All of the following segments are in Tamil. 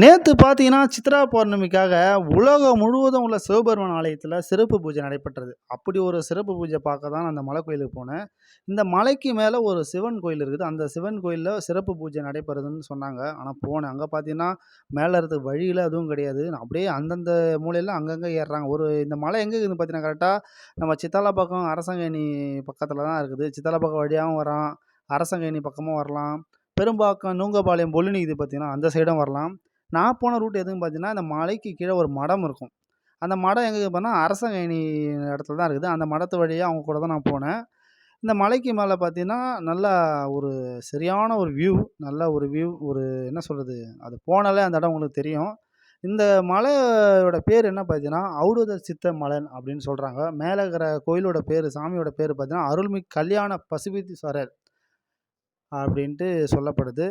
நேத்து பார்த்தீங்கன்னா, சித்ரா பௌர்ணமிக்காக உலகம் முழுவதும் உள்ள சிவபெருமான் ஆலயத்தில சிறப்பு பூஜை நடைபெற்றது. அப்படி ஒரு சிறப்பு பூஜை பார்க்க தான் நான் அந்த மலை கோயிலுக்கு போனேன். இந்த மலைக்கு மேல ஒரு சிவன் கோயில் இருக்குது. அந்த சிவன் கோயில்ல சிறப்பு பூஜை நடைபெறுதுன்னு சொன்னாங்க. ஆனா போனேன். அங்க பார்த்தீங்கன்னா, மேல ஏறதுக்கு வழியில எதுவும் கிடையாது. அப்படியே அந்தந்த மூலையில அங்கங்க ஏறுறாங்க. இந்த மலை எங்க இருக்குதுன்னு பார்த்தீங்கன்னா, கரெக்ட்டா நம்ம சித்தாலப்பாக்கம், அரசங்கேணி பக்கத்தில தான் இருக்குது. சித்தாலப்பாக்கம் வழியாவும் வரலாம். அரசங்கேணி பக்கமும் வரலாம். பெரும்பாக்கம், நூங்கபாளையம், பொழுனி இது பார்த்தீங்கன்னா, அந்த சைடும் வரலாம். நான் போன ரூட் எதுன்னு பார்த்தீங்கன்னா, இந்த மலைக்கு கீழ ஒரு மடம் இருக்கும். அந்த மடம் எங்க இருக்குதுன்னா, அரசங்கழனி இடத்துல தான் இருக்குது. அந்த மடத்து வழியா அவங்க கூட தான் நான் போனேன். இந்த மலைக்கு மேல பார்த்தீங்கன்னா, நல்லா ஒரு சரியான ஒரு வியூ. நல்ல ஒரு வியூ. ஒரு என்ன சொல்றது? அது போனாலே அந்த இடம் உங்களுக்கு தெரியும். இந்த மலையோட பேர் என்ன பார்த்தீங்கன்னா, "ஔடுத சித்த மலைன்" அப்படின்னு சொல்றாங்க. மேல இருக்கிற கோயிலோட பேரு, சாமியோட பேரு பார்த்தீங்கன்னா, "அருள்மிகு கல்யாண பசுபதீஸ்வரர்" அப்படின்ட்டு சொல்லப்படுது.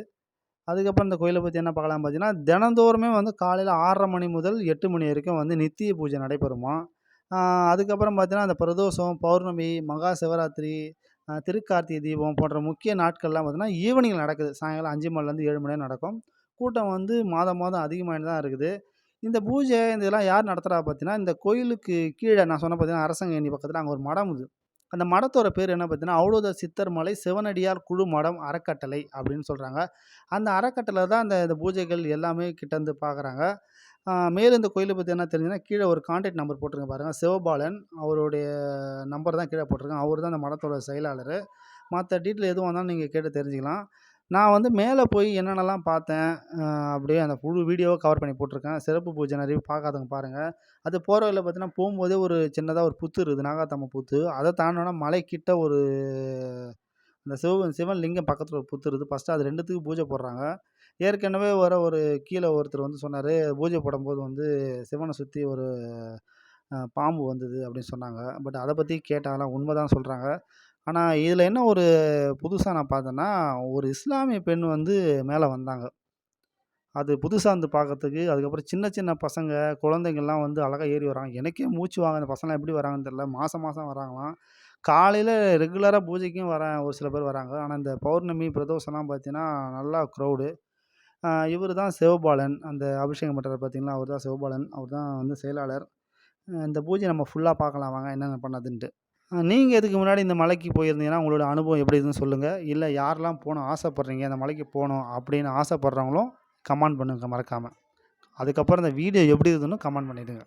அதுக்கப்புறம் இந்த கோயில பத்தி என்ன பார்க்கலாம் பார்த்தீங்கன்னா, தினந்தோறுமே வந்து காலையில 6:30 மணி முதல் 8 மணி வரைக்கும் வந்து நித்திய பூஜை நடைபெறுமாம். ஆ அதுக்கப்புறம் பார்த்தீங்கன்னா, அந்த பிரதோஷம், பௌர்ணமி, மகா சிவராத்திரி, திருக்கார்த்திகை தீபம் போன்ற முக்கிய நாட்கள்லாம் பார்த்தீங்கன்னா, ஈவினிங் நடக்குது. சாயங்காலம் 5 மணிலேருந்து 7 மணி வரை நடக்கும். கூட்டம் வந்து மாதம் மாதம் அதிகமாயிட்டு தான் இருக்குது. இந்த பூஜை இதெல்லாம் யார் நடத்துறா பார்த்தீங்கன்னா, இந்த கோயிலுக்கு கீழ நான் சொன்னேன் பார்த்தீங்கன்னா, அரசங்கேணி பக்கத்தில அங்க ஒரு மடம் இருக்குது. அந்த மடத்தோட பேர் என்ன பார்த்தீங்கன்னா, "ஔடுத சித்தர் மலை சிவனடியார் குழு மடம் அறக்கட்டளை" அப்படின்னு சொல்றாங்க. அந்த அறக்கட்டளை தான் இந்த பூஜைகள் எல்லாமே கிட்டேருந்து பார்க்குறாங்க. மேலும் இந்த கோயில பத்தி என்ன தெரிஞ்சுதுன்னா, கீழ ஒரு கான்டாக்ட் நம்பர் போட்டிருக்கேன் பாருங்க. சிவபாலன் அவருடைய நம்பர் தான் கீழ போட்டிருக்கேன். அவரு தான் அந்த மடத்தோட செயலாளரு. மத்த டீட்டெயில் எதுவும் வந்தாலும் நீங்க கேட்டு தெரிஞ்சுக்கலாம். நான் வந்து மேல போய் என்னென்னலாம் பார்த்தேன், அப்படியே அந்த முழு வீடியோவா கவர் பண்ணி போட்டிருக்கேன். சிறப்பு பூஜை நிறைய பார்க்காதவங்க பாருங்க. அது போற வழியில பார்த்தீங்கன்னா, போம்போதே ஒரு சின்னதா ஒரு புத்து இருக்குது. நாகாத்தம்ம புத்து. அத தாண்டுனோனா மலைக்கிட்ட ஒரு அந்த சிவன் லிங்கம் பக்கத்துல ஒரு புத்து இருக்குது. ஃபர்ஸ்ட்டு அது 2த்துக்கும் பூஜை போடுறாங்க. ஏற்கனவே ஒரு கீழ ஒருத்தர் வந்து சொன்னாரு, பூஜை போடும்போது வந்து சிவன சுத்தி ஒரு பாம்பு வந்தது அப்படின்னு சொன்னாங்க. பட் அத பத்தி கேட்டேன். அதெல்லாம் உண்மதான் சொல்றாங்க. ஆனா இதுல என்ன ஒரு புதுசா நான் பார்த்தேன்னா, ஒரு இஸ்லாமிய பெண் வந்து மேல வந்தாங்க. அது புதுசா இருந்து பார்க்கறதுக்கு. அதுக்கப்புறம் சின்ன சின்ன பசங்க, குழந்தைங்கள்லாம் வந்து அழகா ஏறி வராங்க. எனக்கே மூச்சு வாங்குது. அந்த பசங்கலாம் எப்படி வராங்கன்னு தெரியல. மாசம் மாசம் வராங்களாம். காலையில ரெகுலரா பூஜைக்கும் ஒரு சில பேர் வராங்க. ஆனா இந்த பௌர்ணமி, பிரதோஷம்லாம் பார்த்தீங்கன்னா, நல்லா க்ரௌடு. இவரு தான் சிவபாலன். அந்த அபிஷேகம் பண்றாரு பார்த்தீங்களா, அவர் தான் சிவபாலன். அவர் தான் வந்து செயலாளர். இந்த பூஜைய நம்ம ஃபுல்லா பார்க்கலாம் வாங்க, என்னென்ன பண்ணதுன்ட்டு. நீங்க இதுக்கு முன்னாடி இந்த மலைக்கு போயிருந்தீங்கன்னா, உங்களோட அனுபவம் எப்படி இருந்துதுன்னு சொல்லுங்க. இல்ல யாரெல்லாம் போணும் ஆசைப்படுறீங்க, இந்த மலைக்கு போணும் அப்படின்னு ஆசைப்படுறவங்களும் கமெண்ட் பண்ணுங்க மறக்காம. அதுக்கப்புறம் இந்த வீடியோ எப்படி இருந்ததுன்னு கமெண்ட் பண்ணிடுங்க.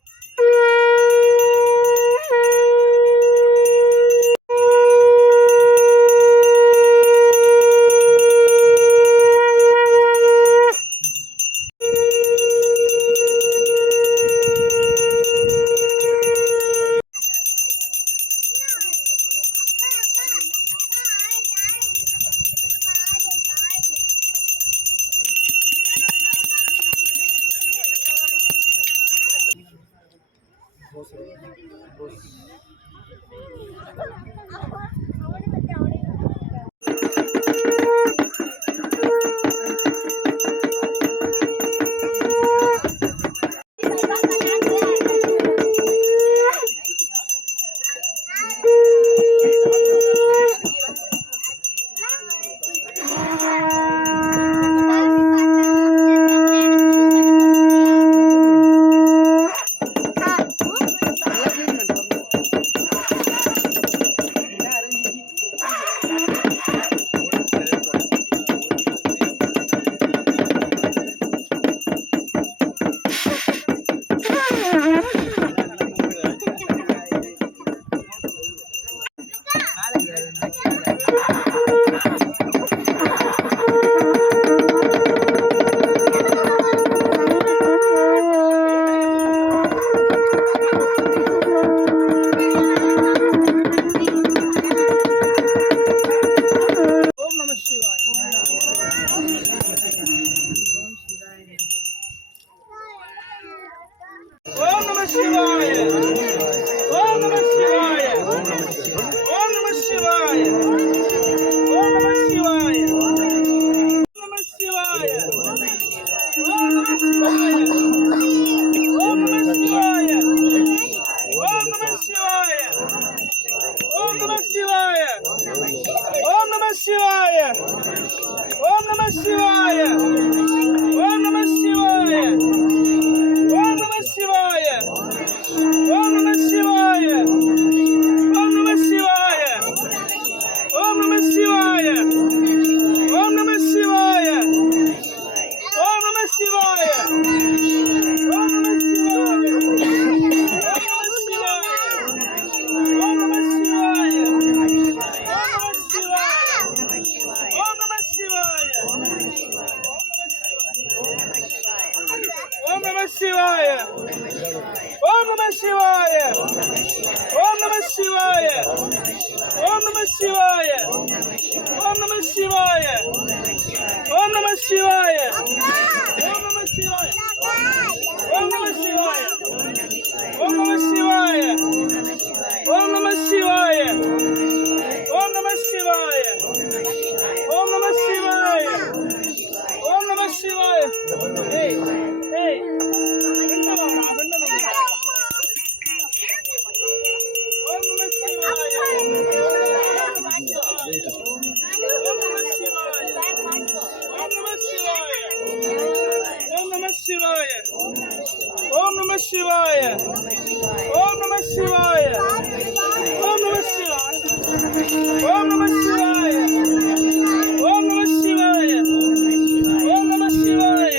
Om Namah Shivaya. சிவாய. ஓம் நம சிவாய. ஓம் நம சிவாய. ஓம் நம சிவாய. ஓம் நம சிவாய. ஓம் நம சிவாய. ஓம் நம சிவாய. ஓம் நம சிவாய. ஏய் ஏய் என்ன வாடா என்ன வாடா. ஓம் நம சிவாய. ஓம் நம சிவாய. ஓம் நம சிவாய. ஓம் நம சிவாய. ஓம் நம சிவாய. ஓம் நம சிவாய. ஓம் நம சிவாய. ஓம் நம சிவாய. ஓம் நம சிவாய. ஓம் நம சிவாய.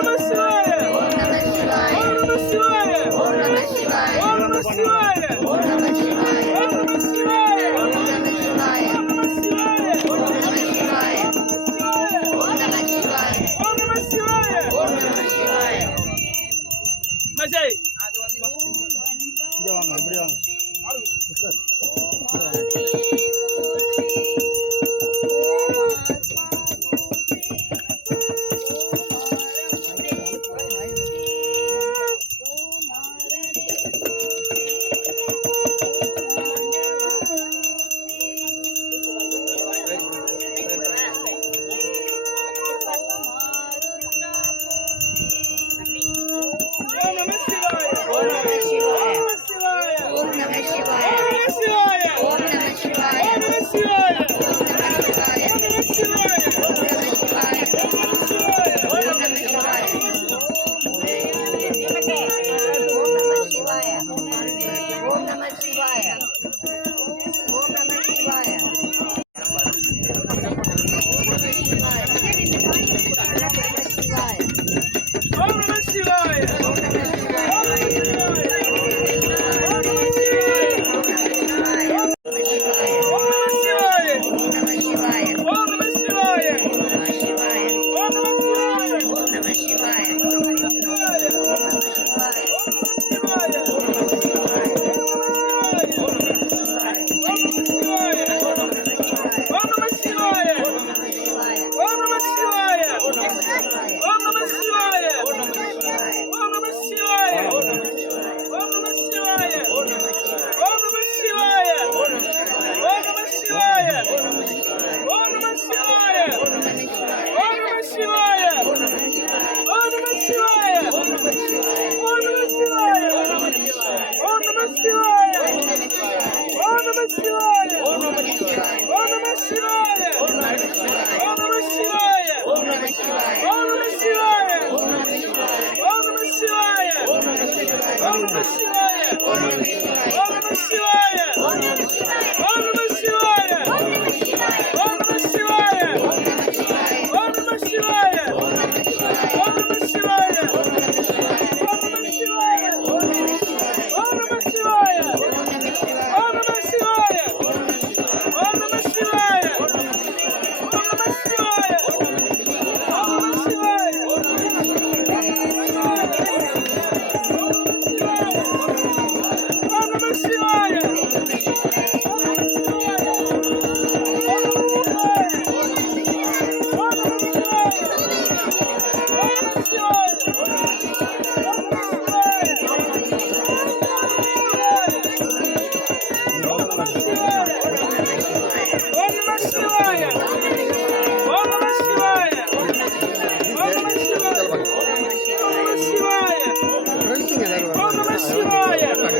ஃப்ரெண்ட்ஸுங்க எல்லாரும் வராங்க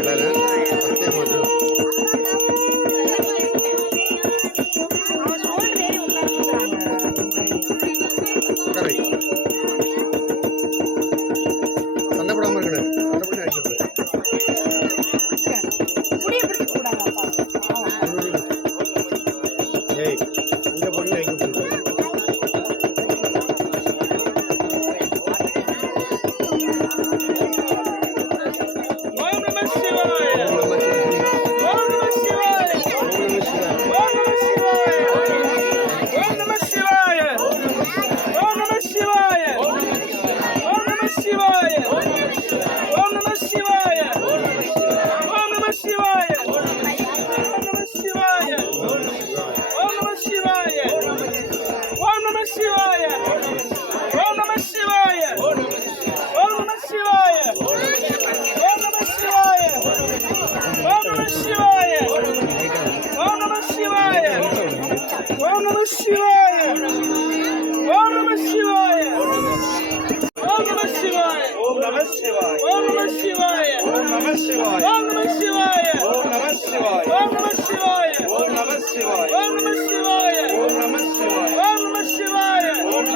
எல்லாரும் ஃபஸ்ட் டைம் மட்டும் உட்காரை சண்டை போடாமல் இருக்கணும் சண்டை போட்டு அடிச்சு ஏய் இந்த பொண்ணு ஆக்கி விட்டுருக்கு Om Namah Shivaya.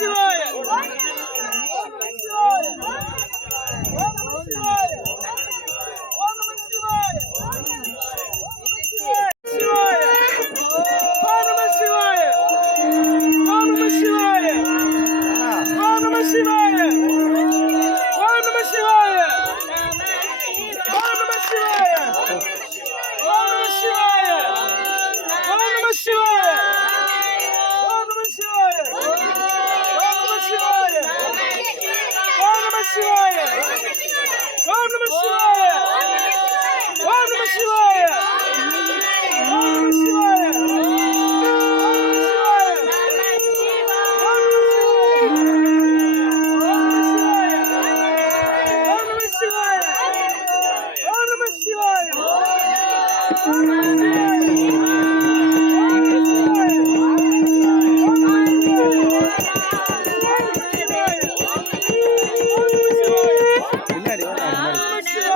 சிவாய ஓம் நம சிவாய ஓம் நம சிவாய ஓம் நம சிவாய சிவாய ஓம் நம சிவாய ஓம் நம சிவாய ஓம் நம சிவாய ஓம் நம சிவாய ஓம் நம சிவாய ஓம் நம சிவாய ஓம் நம சிவாய ஓம் நம சிவாய ஓம் நம சிவாய ஓம் நம சிவாய ஓம் நம சிவாய ஓம் நம சிவாய ஓம் நம சிவாய பின்னாடி வா, முன்னாடி.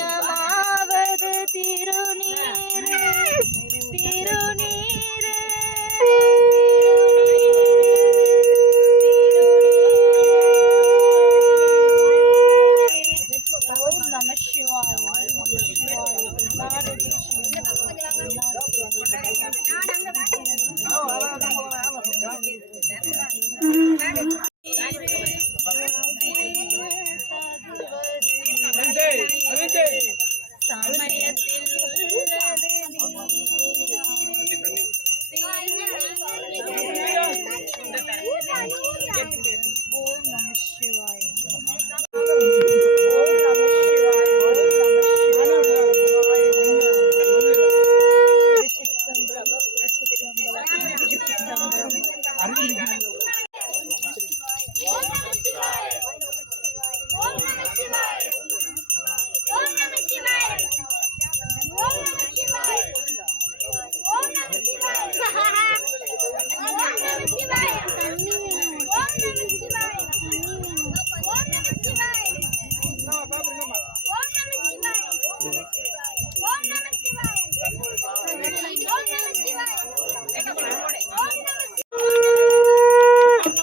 புண்ணியமாவது திருநீரு திருநீரு ஓம் நம சிவாய சமயத்தில் ஓம் நம சிவாய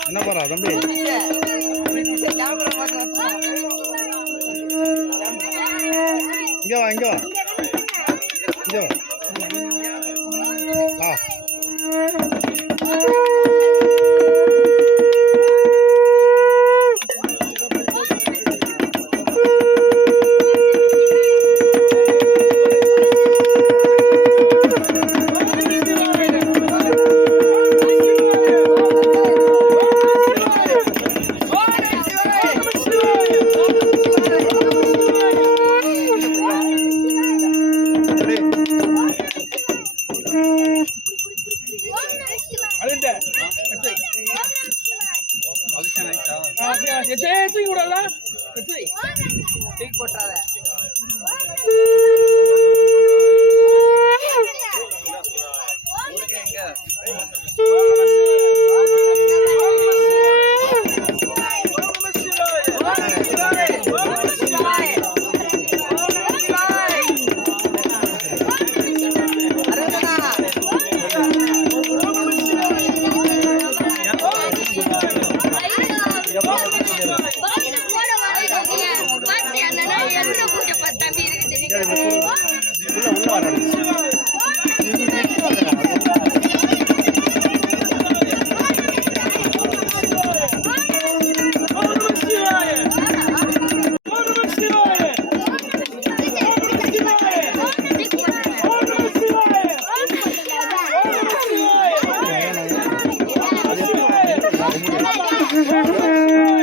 என்ன போறா தம்பி? இங்க வா, இங்க வா, இங்க வா. தூக்கி விடலாம் தூக்கி போட்டுறாத Thank you.